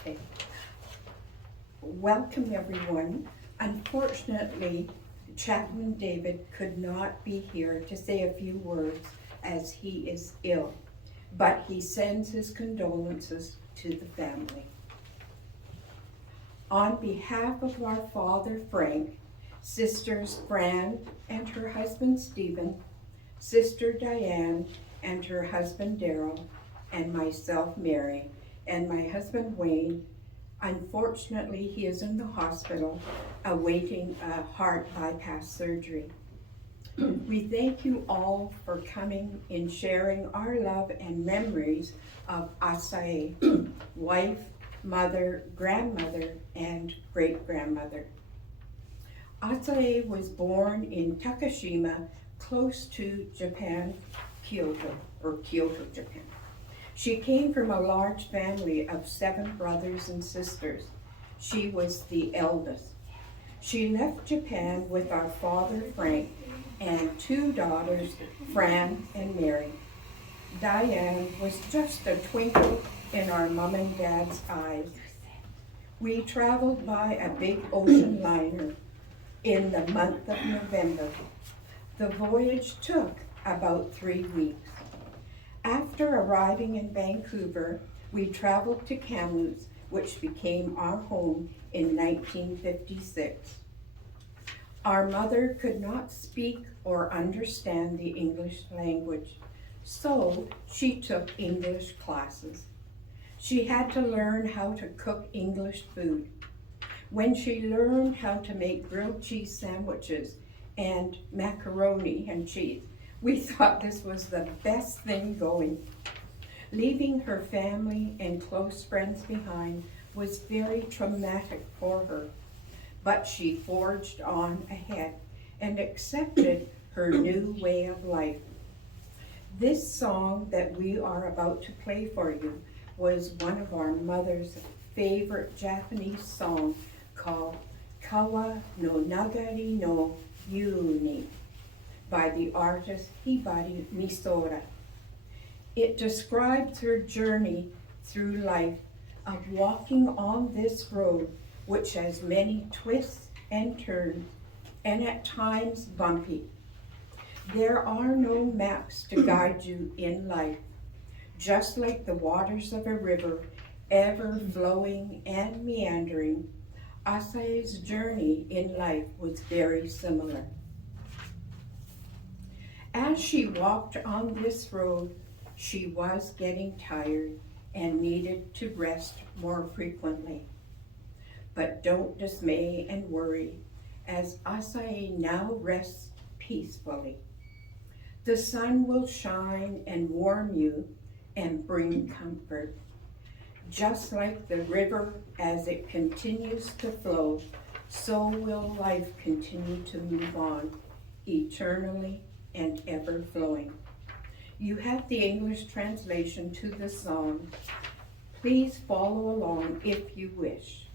Okay. Welcome everyone. Unfortunately, Chaplain David could not be here to say a few words as he is ill, but he sends his condolences to the family. On behalf of our father Frank, sisters Fran and her husband Stephen, sister Diane and her husband Daryl, and myself Mary, and my husband Wayne, unfortunately he is in the hospital awaiting a heart bypass surgery. We thank you all for coming and sharing our love and memories of Asae, wife, mother, grandmother, and great-grandmother. Asae was born in Takashima, close to Japan, Kyoto, Japan. She came from a large family of 7 brothers and sisters. She was the eldest. She left Japan with our father Frank and 2 daughters, Fran and Mary. Diane was just a twinkle in our mom and dad's eyes. We traveled by a big ocean liner in the month of November. The voyage took about 3 weeks. After arriving in Vancouver, we traveled to Kamloops, which became our home in 1956. Our mother could not speak or understand the English language, so she took English classes. She had to learn how to cook English food. When she learned how to make grilled cheese sandwiches and macaroni and cheese, we thought this was the best thing going. Leaving her family and close friends behind was very traumatic for her, but she forged on ahead and accepted her new way of life. This song that we are about to play for you was one of our mother's favorite Japanese songs called Kawa no Nagari no Yuni by the artist Hibari Misora. It describes her journey through life of walking on this road, which has many twists and turns, and at times bumpy. There are no maps to guide you in life. Just like the waters of a river, ever flowing and meandering, Asae's journey in life was very similar. As she walked on this road, she was getting tired and needed to rest more frequently. But don't dismay and worry, as Asae now rests peacefully. The sun will shine and warm you and bring comfort. Just like the river as it continues to flow, so will life continue to move on, eternally and ever flowing. You have the English translation to the song. Please follow along if you wish.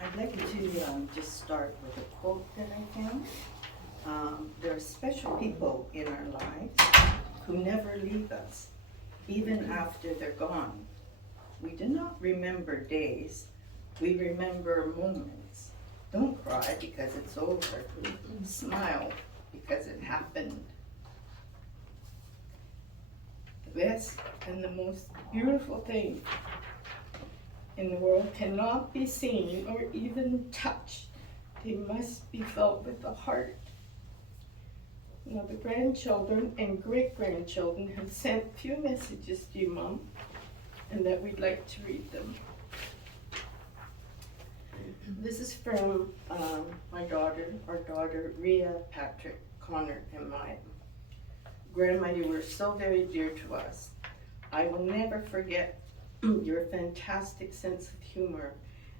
I'd like to just start with a quote that I found. There are special people in our lives who never leave us, even after they're gone. We do not remember days, we remember moments. Don't cry because it's over. Smile because it happened. The best and the most beautiful thing in the world cannot be seen or even touched. They must be felt with the heart. Now the grandchildren and great-grandchildren have sent few messages to you, Mom, and that we'd like to read them. This is from our daughter Rhea, Patrick, Connor, and Maya. Grandma, you were so very dear to us. I will never forget your fantastic sense of humor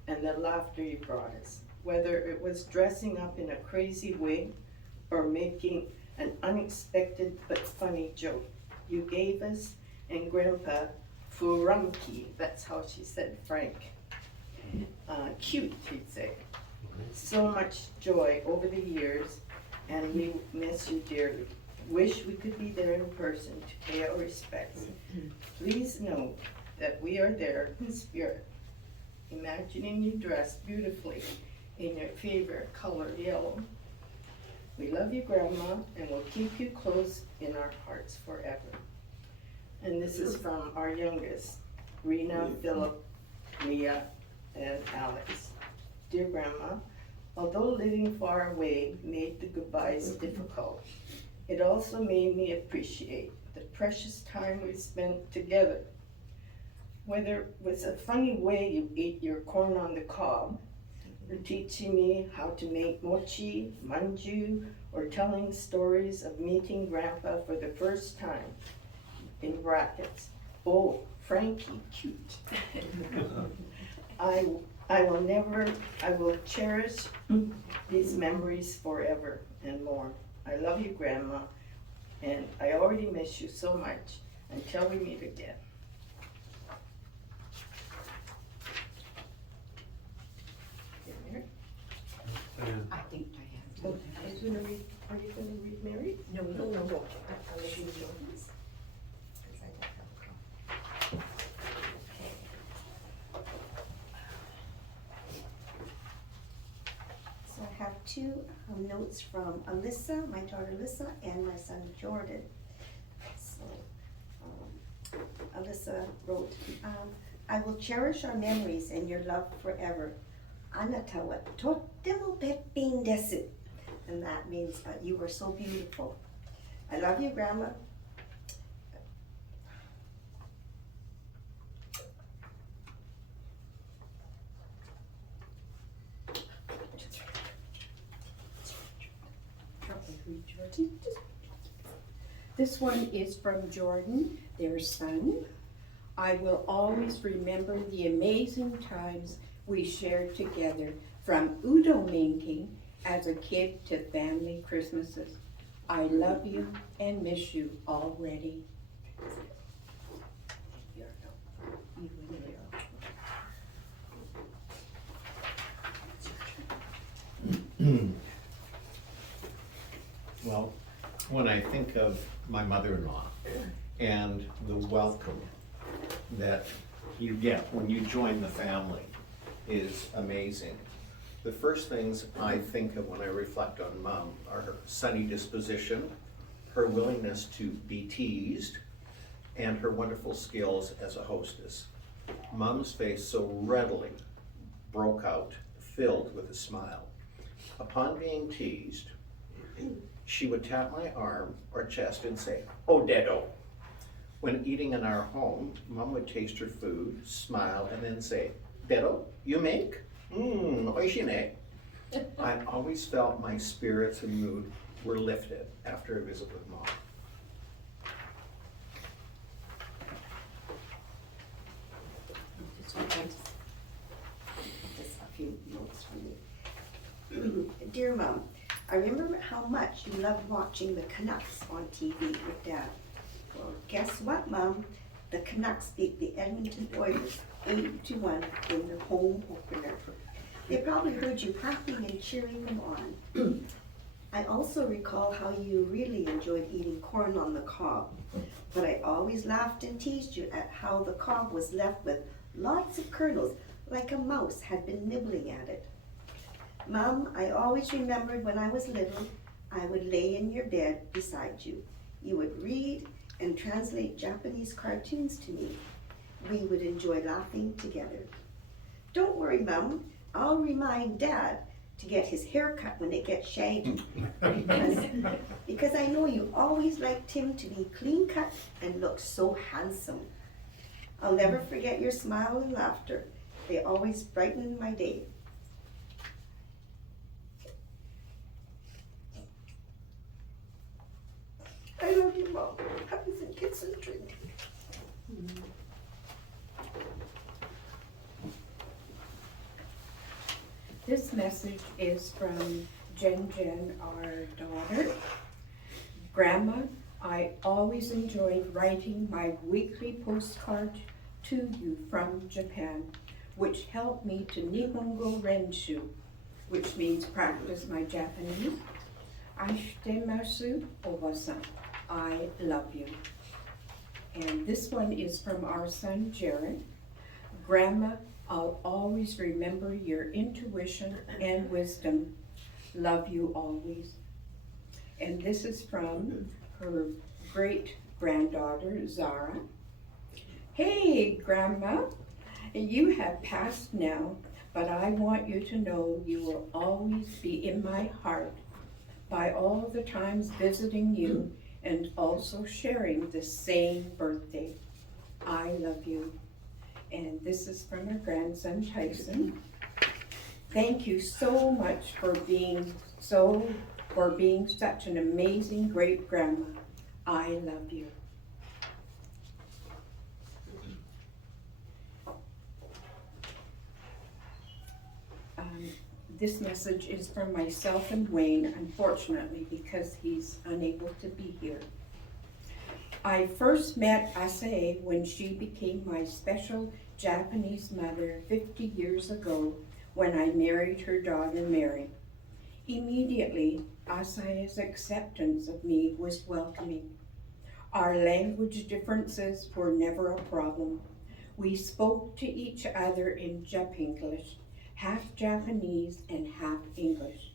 and the laughter you brought us. Whether it was dressing up in a crazy wig or making an unexpected but funny joke, you gave us and Grandpa Furanki, that's how she said Frank. Cute, he'd say. So much joy over the years, and we miss you dearly. Wish we could be there in person to pay our respects. Please know that we are there in spirit, imagining you dressed beautifully in your favorite color, yellow. We love you, Grandma, and will keep you close in our hearts forever. And this is from our youngest, Rena, Philip, Leah, and Alex. Dear Grandma, although living far away made the goodbyes difficult, it also made me appreciate the precious time we spent together. Whether it was a funny way you ate your corn on the cob, or teaching me how to make mochi, manju, or telling stories of meeting Grandpa for the first time, in brackets, oh, Frankie, cute. I will cherish these memories forever and more. I love you, Grandma, and I already miss you so much until we meet again. I think I have. Are you gonna read Mary? No, no. I'll let you do this. 'Cause I don't have a copy. So I have two notes from Alyssa, my daughter Alyssa, and my son Jordan. So Rosa wrote, I will cherish our memories and your love forever. Anata wa totemo pepin desu. And that means you were so beautiful. I love you, Grandma. This one is from Jordan, their son. I will always remember the amazing times we shared together, from udo making as a kid to family Christmases. I love you and miss you already. Well, when I think of my mother-in-law and the welcome that you get when you join the family is amazing. The first things I think of when I reflect on Mom are her sunny disposition, her willingness to be teased, and her wonderful skills as a hostess. Mom's face so readily broke out, filled with a smile. Upon being teased, she would tap my arm or chest and say, "Oh, Dedo." When eating in our home, Mom would taste her food, smile, and then say, "Dedo, you make? Oishi ne." I always felt my spirits and mood were lifted after a visit with Mom. Just a few notes from me. Dear Mom, I remember how much you loved watching the Canucks on TV with Dad. Well, guess what, Mom? The Canucks beat the Edmonton Oilers 8-1 in the home opener. They probably heard you clapping and cheering them on. I also recall how you really enjoyed eating corn on the cob, but I always laughed and teased you at how the cob was left with lots of kernels, like a mouse had been nibbling at it. Mom, I always remembered when I was little, I would lay in your bed beside you. You would read and translate Japanese cartoons to me. We would enjoy laughing together. Don't worry, Mom, I'll remind Dad to get his hair cut when it gets shaggy. because I know you always liked him to be clean cut and look so handsome. I'll never forget your smile and laughter. They always brightened my day. I love you, Mom. Hugs and kisses and drink. This message is from Jen, our daughter. Grandma, I always enjoyed writing my weekly postcard to you from Japan, which helped me to Nihongo Renshu, which means practice my Japanese. Ashitemasu, Oba-san. I love you. And this one is from our son, Jared. Grandma, I'll always remember your intuition and wisdom. Love you always. And this is from her great-granddaughter, Zara. Hey, Grandma, you have passed now, but I want you to know you will always be in my heart by all the times visiting you and also sharing the same birthday. I love you. And this is from her grandson, Tyson. Thank you so much for being such an amazing great grandma. I love you. This message is from myself and Wayne, unfortunately, because he's unable to be here. I first met Asae when she became my special Japanese mother 50 years ago when I married her daughter Mary. Immediately, Asae's acceptance of me was welcoming. Our language differences were never a problem. We spoke to each other in Japanglish, half Japanese and half English.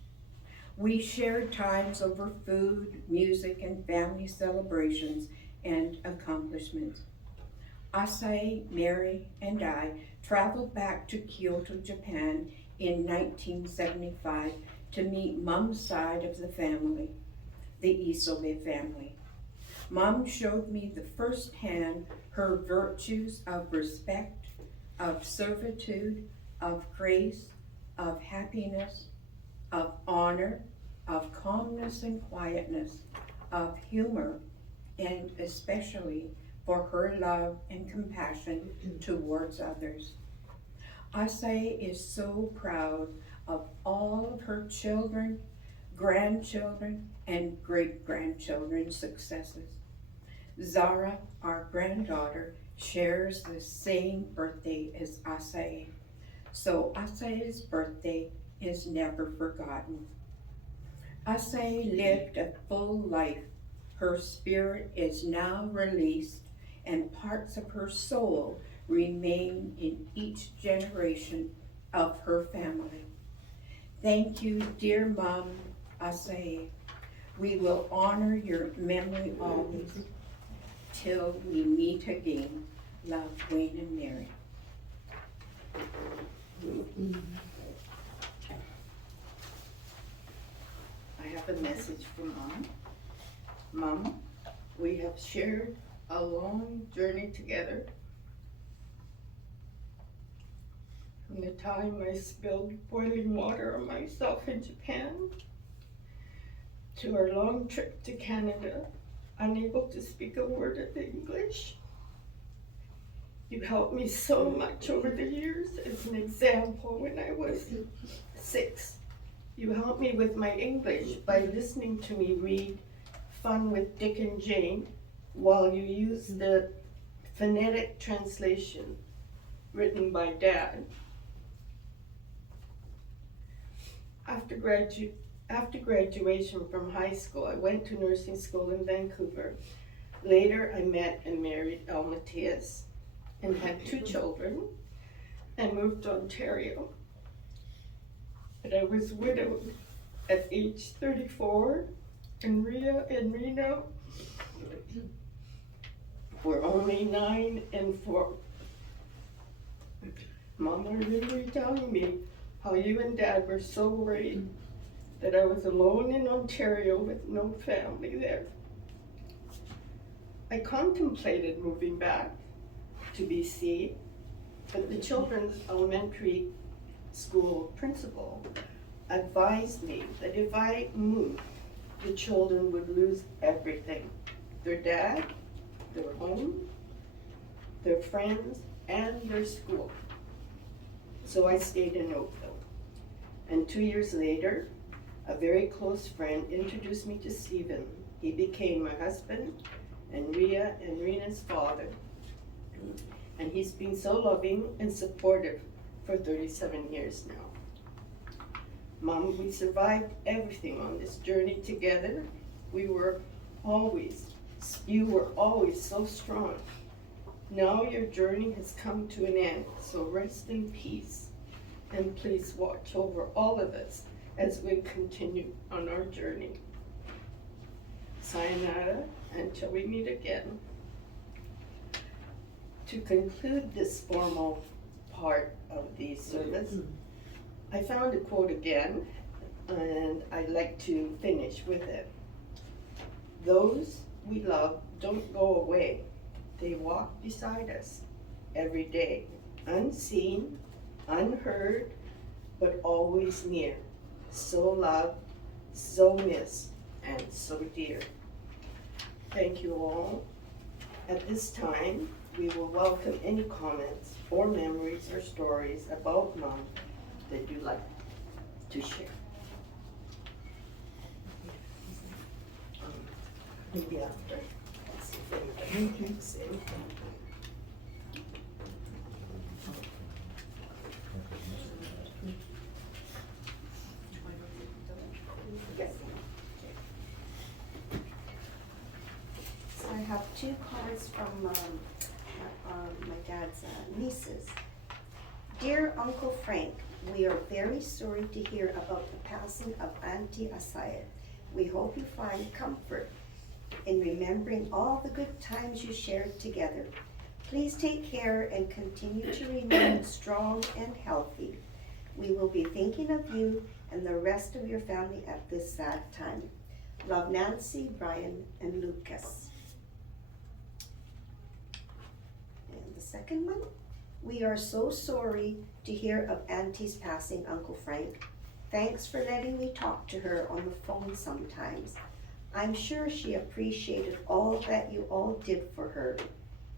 We shared times over food, music, and family celebrations and accomplishments. Asae, Mary, and I traveled back to Kyoto, Japan in 1975 to meet Mom's side of the family, the Isobe family. Mom showed me the firsthand her virtues of respect, of servitude, of grace, of happiness, of honor, of calmness and quietness, of humor, and especially for her love and compassion towards others. Asae is so proud of all of her children, grandchildren, and great-grandchildren's successes. Zara, our granddaughter, shares the same birthday as Asae, so Asae's birthday is never forgotten. Asae lived a full life. Her spirit is now released, and parts of her soul remain in each generation of her family. Thank you, dear Mom Asae. We will honor your memory always. Till we meet again. Love, Wayne and Mary. I have a message from Mom. Mom, we have shared a long journey together. From the time I spilled boiling water on myself in Japan, to our long trip to Canada, unable to speak a word of English. You helped me so much over the years. As an example, when I was 6, you helped me with my English by listening to me read Fun with Dick and Jane while you used the phonetic translation written by Dad. After graduation from high school, I went to nursing school in Vancouver. Later, I met and married Al Matias and had 2 children and moved to Ontario. But I was widowed at age 34, and Rhea and Rena were only 9 and 4. Mom, I remember you telling me how you and Dad were so worried that I was alone in Ontario with no family there. I contemplated moving back to BC, but the children's elementary school principal advised me that if I moved, the children would lose everything: their dad, their home, their friends, and their school. So I stayed in Oakville. And 2 years later, a very close friend introduced me to Stephen. He became my husband and Rhea and Rena's father. And he's been so loving and supportive for 37 years now. Mom, we survived everything on this journey together. You were always so strong. Now your journey has come to an end, so rest in peace. And please watch over all of us as we continue on our journey. Sayonara, until we meet again. To conclude this formal part of the service, I found a quote again, and I'd like to finish with it. Those we love don't go away. They walk beside us every day, unseen, unheard, but always near. So loved, so missed, and so dear. Thank you all. At this time, we will welcome any comments or memories or stories about Mom that you'd like to share. Maybe after. Let's see if anybody can say anything. Yes. So I have 2 cards from my dad's nieces. Dear Uncle Frank, we are very sorry to hear about the passing of Auntie Asae. We hope you find comfort in remembering all the good times you shared together. Please take care and continue to remain strong and healthy. We will be thinking of you and the rest of your family at this sad time. Love, Nancy, Brian, and Lucas. And the second one, we are so sorry to hear of Auntie's passing, Uncle Frank. Thanks for letting me talk to her on the phone sometimes. I'm sure she appreciated all that you all did for her.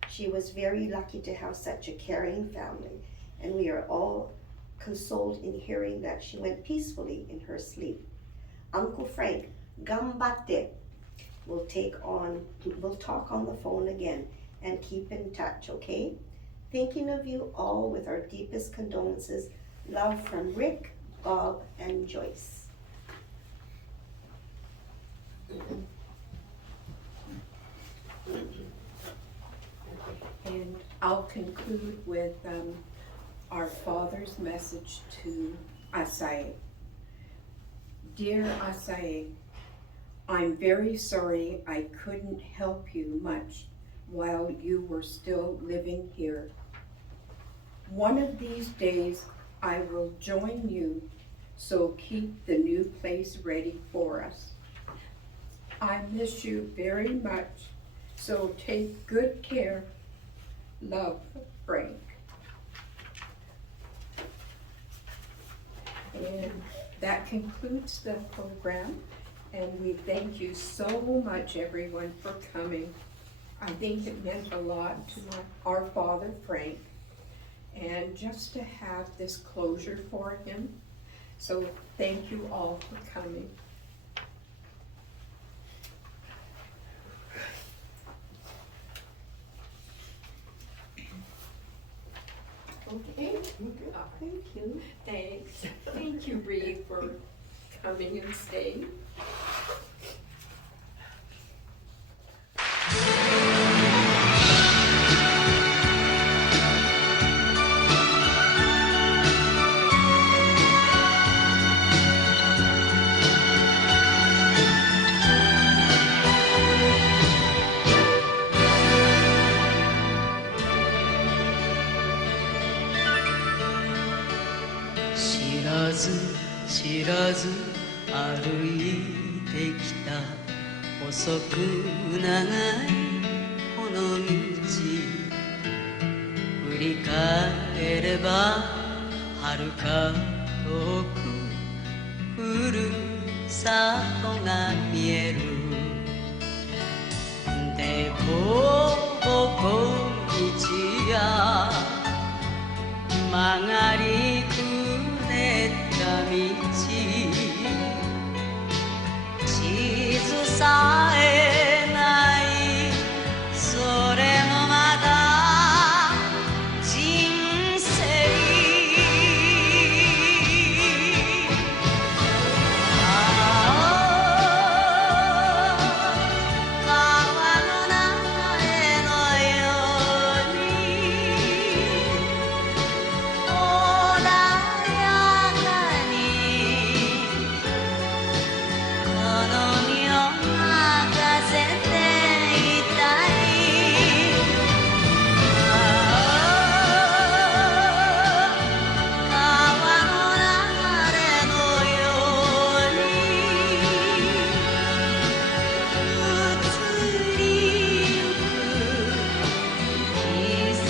She was very lucky to have such a caring family, and we are all consoled in hearing that she went peacefully in her sleep. Uncle Frank, gambatte. We'll talk on the phone again and keep in touch, okay? Thinking of you all with our deepest condolences. Love from Rick, Bob, and Joyce. And I'll conclude with our father's message to Asae. Dear Asae, I'm very sorry I couldn't help you much while you were still living here. One of these days I will join you, so keep the new place ready for us. I miss you very much, so take good care. Love, Frank. And that concludes the program, and we thank you so much, everyone, for coming. I think it meant a lot to our father, Frank, and just to have this closure for him. So thank you all for coming. Okay. Thank you. Thanks. Thank you, Ree, for coming and staying.知らず知らず歩いてきた細く長いこの道振り返れば遥か遠くふるさとが見えるでこぼこ道や曲がりくねった道地図さえないそれもまだ人生川の流れのように穏やかにこの身を任せていたい川の流れのように移りゆく季節